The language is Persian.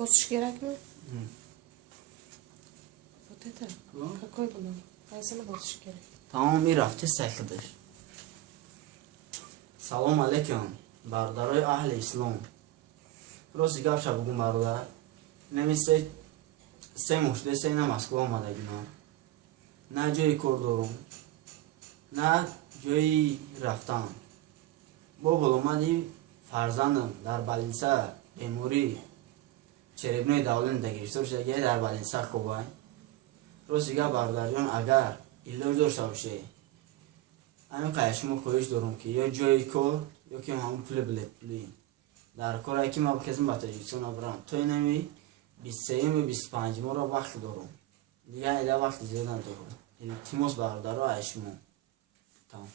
بازش gerek mi? Вот это? Какой bunun? Hangisini bozış gerek? Tamam bir hafta saklıdır. Salam aleyküm. Bardaroy ahl-i İslam. Burası gavşa bugün barlar. Nemise sen muşte seyne Moskva olmadaydım. Ne joyi kordum. Ne joyi raftan. Bu bulunmadı farzandım. Dar balinsa bemuri. Çerebnoy davlın da giriştir. Şege dar balinsa kovay. Rosiga bardarjon agar illoj dاشته باشه همین قیشمو خودش دارم که یا جایی کار یا که همون پول پولی در کاری که ما بکسیم باتجیکسون برام توی نمی 23 و 25 ما را وقت دارم دیگه ایده وقت زیاد ندارم تیموس بردار و عیشمو تمام